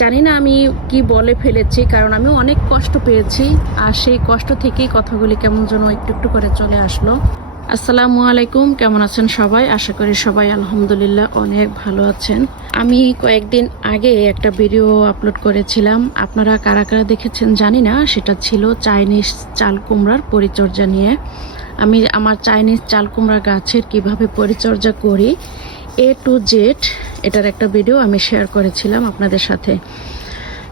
জানি না আমি কি বলে ফেলেছি, কারণ আমি অনেক কষ্ট পেয়েছি আর সেই কষ্ট থেকেই কথাগুলি কেমন যেন একটু একটু করে চলে আসলো। আসসালামু আলাইকুম, কেমন আছেন সবাই? আশা করি সবাই আলহামদুলিল্লাহ অনেক ভালো আছেন। আমি কয়েকদিন আগে একটা ভিডিও আপলোড করেছিলাম, আপনারা কারা কারা দেখেছেন জানি না। সেটা ছিল চাইনিজ চাল কুমড়ার পরিচর্যা নিয়ে। আমি আমার চাইনিজ চাল কুমড়া গাছের কিভাবে পরিচর্যা করি A to Z এটার একটা ভিডিও আমি শেয়ার করেছিলাম আপনাদের সাথে।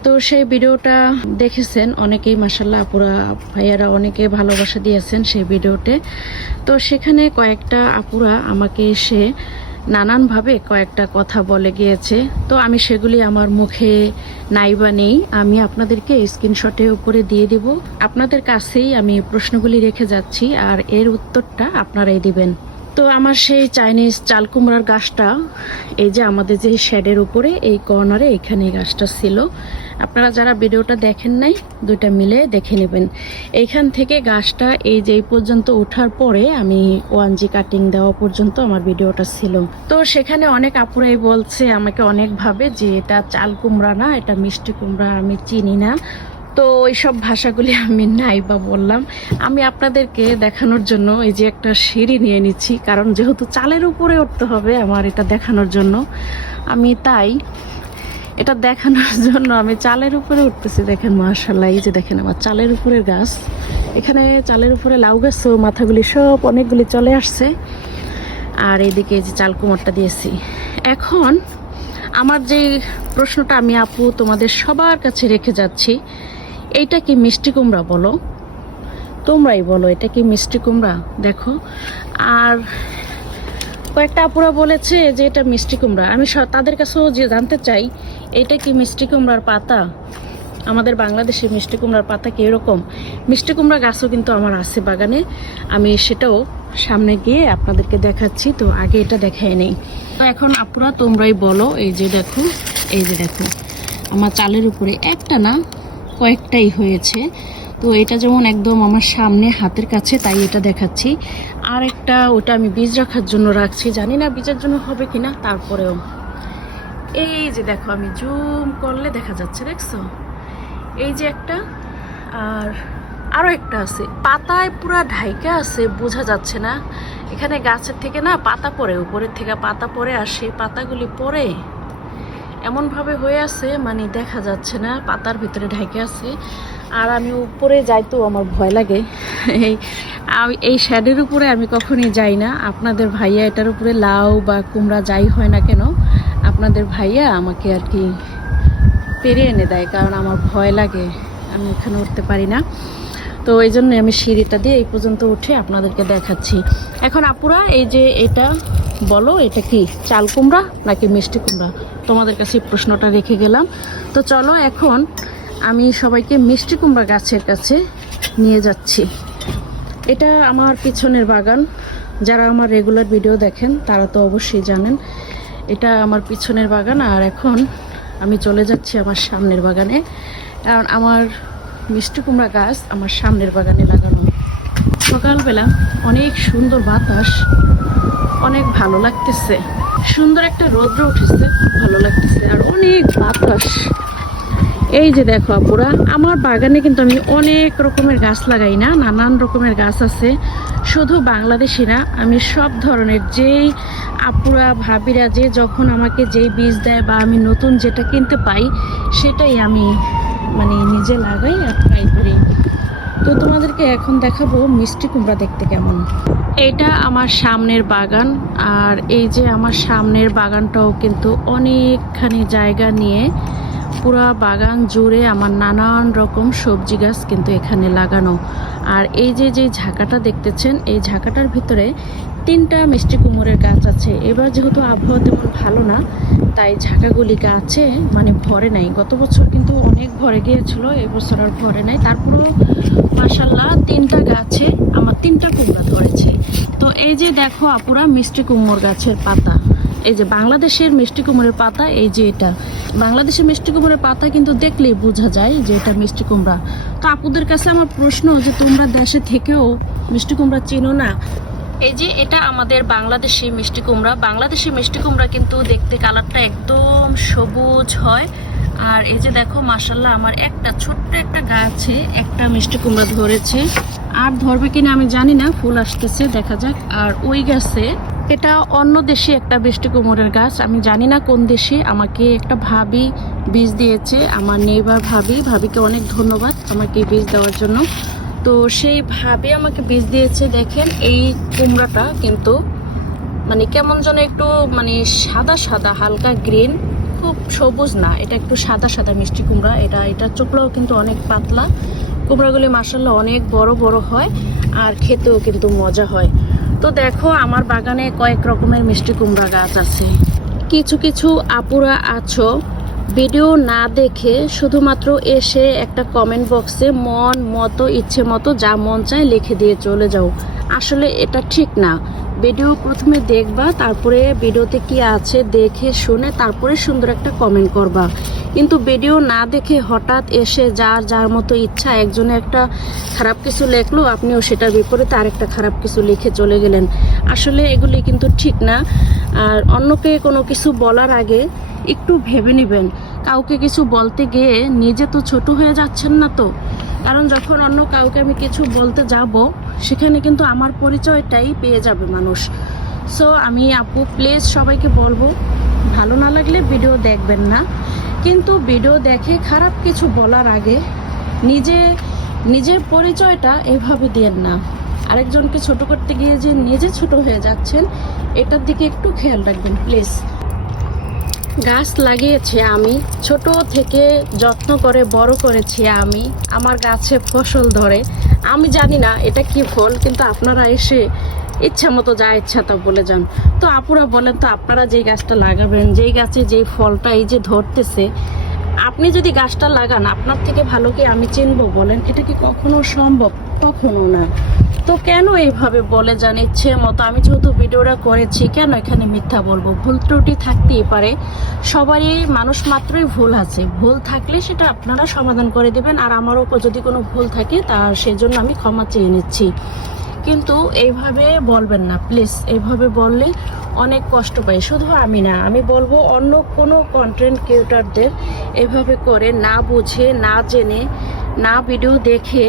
তো সেই ভিডিওটা দেখেছেন অনেকেই, মাশাআল্লাহ আপুরা ভাইয়ারা অনেকে ভালোবাসা দিয়েছেন সেই ভিডিওতে। তো সেখানে কয়েকটা আপুরা আমাকে এসে নানানভাবে কয়েকটা কথা বলে গিয়েছে। তো আমি সেগুলি আমার মুখে নাই বা নেই, আমি আপনাদেরকে স্ক্রিনশটের উপরে দিয়ে দিব। আপনাদের কাছেই আমি প্রশ্নগুলি রেখে যাচ্ছি আর এর উত্তরটা আপনারাই দিবেন। তো আমার সেই চাইনিজ চাল কুমড়ার গাছটা এই যে আমাদের যে শেডের উপরে এই কর্নারে এখানে গাছটা ছিল। আপনারা যারা ভিডিওটা দেখেন নাই দুইটা মিলে দেখে নেবেন। এইখান থেকে গাছটা এই যে পর্যন্ত ওঠার পরে আমি 1G কাটিং দেওয়া পর্যন্ত আমার ভিডিওটা ছিল। তো সেখানে অনেক আপুরাই বলছে আমাকে অনেকভাবে যে এটা চাল কুমড়া না, এটা মিষ্টি কুমড়া, আমি চিনি না। তো ওইসব ভাষাগুলি আমি নাই বা বললাম। আমি আপনাদেরকে দেখানোর জন্য এই যে একটা সিঁড়ি নিয়ে নিচ্ছি, কারণ যেহেতু চালের উপরে উঠতে হবে আমার এটা দেখানোর জন্য, আমি তাই এটা দেখানোর জন্য আমি চালের উপরে উঠতেছি। দেখেন মাশাআল্লাহ, এই যে দেখেন আমার চালের উপরের গাছ। এখানে চালের উপরে লাউ গাছও মাথাগুলি সব অনেকগুলি চলে আসছে। আর এইদিকে এই যে চাল কুমড়টা দিয়েছি। এখন আমার যে প্রশ্নটা আমি আপু তোমাদের সবার কাছে রেখে যাচ্ছি, এইটা কি মিষ্টি কুমড়া বলো? তোমরাই বলো এটা কি মিষ্টি কুমড়া? দেখো, আর কয়েকটা আপুরা বলেছে যে এটা মিষ্টি কুমড়া। আমি তাদের কাছেও যে জানতে চাই এটা কি মিষ্টি কুমড়ার পাতা? আমাদের বাংলাদেশে মিষ্টি কুমড়ার পাতা কি এরকম? মিষ্টি কুমড়া গাছও কিন্তু আমার আছে বাগানে, আমি সেটাও সামনে গিয়ে আপনাদেরকে দেখাচ্ছি। তো আগে এটা দেখাই নেই। তো এখন আপুরা তোমরাই বলো। এই যে দেখো, এই যে দেখো আমার চালের উপরে একটা না কয়েকটাই হয়েছে। তো এটা যেমন একদম আমার সামনে হাতের কাছে, তাই এটা দেখাচ্ছি। আর একটা ওটা আমি বীজ রাখার জন্য রাখছি, জানি না বীজের জন্য হবে কিনা। তারপরেও এই যে দেখো, আমি জুম করলে দেখা যাচ্ছে, দেখছো? এই যে একটা, আর আরো একটা আছে, পাতায় পুরা ঢাইকা আছে, বোঝা যাচ্ছে না। এখানে গাছের থেকে না পাতা পড়ে, উপরের থেকে পাতা পড়ে, আর সেই পাতাগুলি পড়ে এমনভাবে হয়ে আছে মানে দেখা যাচ্ছে না, পাতার ভিতরে ঢেকে আছে। আর আমি উপরে যাইতেও আমার ভয় লাগে। এই শ্যাডের উপরে আমি কখনই যাই না। আপনাদের ভাইয়া এটার উপরে লাউ বা কুমড়া যাই হয় না কেন, আপনাদের ভাইয়া আমাকে আর কি পেরিয়ে এনে দেয়, কারণ আমার ভয় লাগে, আমি এখানে উঠতে পারি না। তো এই জন্য আমি সিঁড়িটা দিয়ে এই পর্যন্ত উঠে আপনাদেরকে দেখাচ্ছি। এখন আপুরা এই যে এটা বলো, এটা কি চাল কুমড়া নাকি মিষ্টি কুমড়া? তোমাদের কাছে প্রশ্নটা রেখে গেলাম। তো চলো এখন আমি সবাইকে মিষ্টি কুমড়া গাছের কাছে নিয়ে যাচ্ছি। এটা আমার পিছনের বাগান, যারা আমার রেগুলার ভিডিও দেখেন তারা তো অবশ্যই জানেন এটা আমার পিছনের বাগান। আর এখন আমি চলে যাচ্ছি আমার সামনের বাগানে, কারণ আমার মিষ্টি কুমড়া গাছ আমার সামনের বাগানে লাগানো। সকালবেলা অনেক সুন্দর বাতাস, অনেক ভালো লাগতেছে, সুন্দর একটা রৌদ্র উঠেছে, খুব ভালো লাগতেছে, আর অনেক বাতাস। এই যে দেখো আপুরা, আমার বাগানে কিন্তু আমি অনেক রকমের গাছ লাগাই না, নানান রকমের গাছ আছে। শুধু বাংলাদেশি না, আমি সব ধরনের, যেই আপুরা ভাবিরা যে যখন আমাকে যেই বীজ দেয় বা আমি নতুন যেটা কিনতে পাই সেটাই আমি মানে নিজে লাগাই আর ট্রাই করি। তো তোমাদেরকে এখন দেখাবো মিষ্টি কুমড়া দেখতে কেমন। এটা আমার সামনের বাগান, আর এই যে আমার সামনের বাগানটাও কিন্তু অনেকখানি জায়গা নিয়ে, পুরা বাগান জুড়ে আমার নানান রকম সবজি গাছ কিন্তু এখানে লাগানো। আর এই যে যে ঝাঁকাটা দেখতেছেন, এই ঝাঁকাটার ভিতরে 3টা মিষ্টি কুমড়ের গাছ আছে। এবার যেহেতু আবহাওয়া তেমন ভালো না, তাই ঝাঁকাগুলি গাছে মানে ভরে নাই। গত বছর কিন্তু অনেক ভরে গিয়েছিল, এবছর আর ভরে নাই। তারপরেও মাশাআল্লাহ 3টা গাছে আমার 3টা কুমড়া ধরেছে। তো এই যে দেখো আপুরা মিষ্টি কুমড় গাছের পাতা, এই যে বাংলাদেশের মিষ্টি কুমড়ের পাতা, এই যে এটা বাংলাদেশের মিষ্টি কুমড়ের পাতা কিন্তু দেখলেই বোঝা যায় যে এটা মিষ্টি কুমড়া। তো আপুদের কাছে আমার প্রশ্ন যে তোমরা দেশে থেকেও মিষ্টি কুমড়া চেনো না? এই যে এটা আমাদের বাংলাদেশি মিষ্টি কুমড়া। বাংলাদেশি মিষ্টি কুমড়া কিন্তু দেখতে কালারটা একদম সবুজ হয়, আর এই যে দেখো মাশাল্লাহ আমার একটা ছোট্ট একটা গাছে একটা মিষ্টি কুমড়া ধরেছে, আর ধরবে কিনা আমি জানি না, ফুল আসতেছে দেখা যাক। আর ওই গাছে, এটা অন্য দেশে একটা মিষ্টি কুমড়ের গাছ, আমি জানি না কোন দেশে, আমাকে একটা ভাবি বীজ দিয়েছে, আমার নেইবার ভাবিকে অনেক ধন্যবাদ আমাকে বীজ দেওয়ার জন্য। তো সেই ভাবি আমাকে বীজ দিয়েছে। দেখেন এই কুমড়াটা কিন্তু মানে কেমন যেন একটু মানে সাদা সাদা হালকা গ্রিন, খুব সবুজ না, এটা একটু সাদা সাদা মিষ্টি কুমড়া। এটা চোখলাও কিন্তু অনেক পাতলা। কুমড়াগুলি মাশাআল্লাহ অনেক বড় বড় হয় আর খেতেও কিন্তু মজা হয়। তো দেখো আমার বাগানে কয়েক রকমের মিষ্টি কুমড়া গাছ আছে। কিছু কিছু আপুরা আছো ভিডিও না দেখে শুধুমাত্র এসে একটা কমেন্ট বক্সে মন মতো ইচ্ছে মতো যা মন চায় লিখে দিয়ে চলে যাও। আসলে এটা ঠিক না। ভিডিও প্রথমে দেখবা, তারপরে ভিডিওতে কি আছে দেখে শুনে তারপরে সুন্দর একটা কমেন্ট করবা। কিন্তু ভিডিও না দেখে হঠাৎ এসে যার মতো ইচ্ছা একজনে একটা খারাপ কিছু লেখলো, আপনিও সেটার বিপরীতে আরেকটা খারাপ কিছু লিখে চলে গেলেন। আসলে এগুলি কিন্তু ঠিক না। আর অন্যকে কোনো কিছু বলার আগে একটু ভেবে নেবেন। কাউকে কিছু বলতে গিয়ে নিজে তো ছোট হয়ে যাচ্ছেন না তো? কারণ যখন অন্য কাউকে আমি কিছু বলতে যাব, সেখানে কিন্তু আমার পরিচয়টাই পেয়ে যাবে মানুষ। সো আমি আপু প্লিজ সবাইকে বলবো, ভালো না লাগলে ভিডিও দেখবেন না, কিন্তু ভিডিও দেখে খারাপ কিছু বলার আগে নিজের পরিচয়টা এভাবে দেন না। আরেকজনকে ছোট করতে গিয়ে যে নিজে ছোট হয়ে যাচ্ছেন, এটার দিকে একটু খেয়াল রাখবেন প্লিজ। গাছ লাগিয়েছি আমি, ছোট থেকে যত্ন করে বড় করেছি আমি, আমার গাছে ফসল ধরে। আমি জানি না এটা কি ফল, কিন্তু আপনারা এসে ইচ্ছা মতো যা ইচ্ছা তা বলে যান। তো আপুরা বলেন তো, আপনারা যেই গাছটা লাগাবেন, যেই গাছে যেই ফলটা এই যে ধরতেছে, আপনি যদি গাছটা লাগান, আপনার থেকে ভালো কি আমি চিনবো বলেন? এটা কি কখনো সম্ভব? কখনো না। তো কেন এইভাবে বলে যান ইচ্ছে মতো? আমি যেহেতু ভিডিওটা করেছি, কেন এখানে মিথ্যা বলবো? ভুল ত্রুটি থাকতেই পারে, সবারই মানুষ মাত্রই ভুল আছে। ভুল থাকলে সেটা আপনারা সমাধান করে দেবেন, আর আমারও যদি কোনো ভুল থাকে তার সেজন্য আমি ক্ষমা চেয়ে নিচ্ছি। কিন্তু এইভাবে বলবেন না প্লিজ। এইভাবে বললে অনেক কষ্ট পাই, শুধু আমি না, আমি বলবো অন্য কোনো কন্টেন্ট ক্রিয়েটরদের এভাবে করে না বুঝে না জেনে না ভিডিও দেখে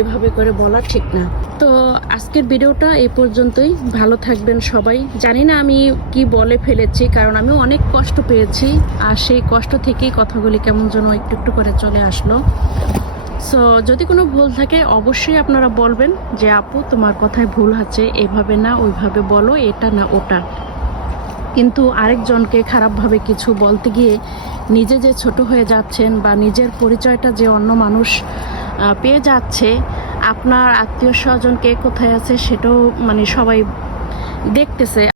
এভাবে করে বলা ঠিক না। তো আজকের ভিডিওটা এই পর্যন্তই। ভালো থাকবেন সবাই। জানি না আমি কি বলে ফেলেছি, কারণ আমি অনেক কষ্ট পেয়েছি, আর সেই কষ্ট থেকেই কথাগুলি কেমন যেন একটু একটু করে চলে আসলো। সো যদি কোনো ভুল থাকে অবশ্যই আপনারা বলবেন যে আপু তোমার কথায় ভুল আছে, এইভাবে না ওইভাবে বলো, এটা না ওটা। কিন্তু আরেকজনকে খারাপভাবে কিছু বলতে গিয়ে নিজে যে ছোট হয়ে যাচ্ছেন, বা নিজের পরিচয়টা যে অন্য মানুষ পেয়ে যাচ্ছে, আপনার আত্মীয় স্বজন কে কোথায় আছে সেটাও মানে সবাই দেখতেছে।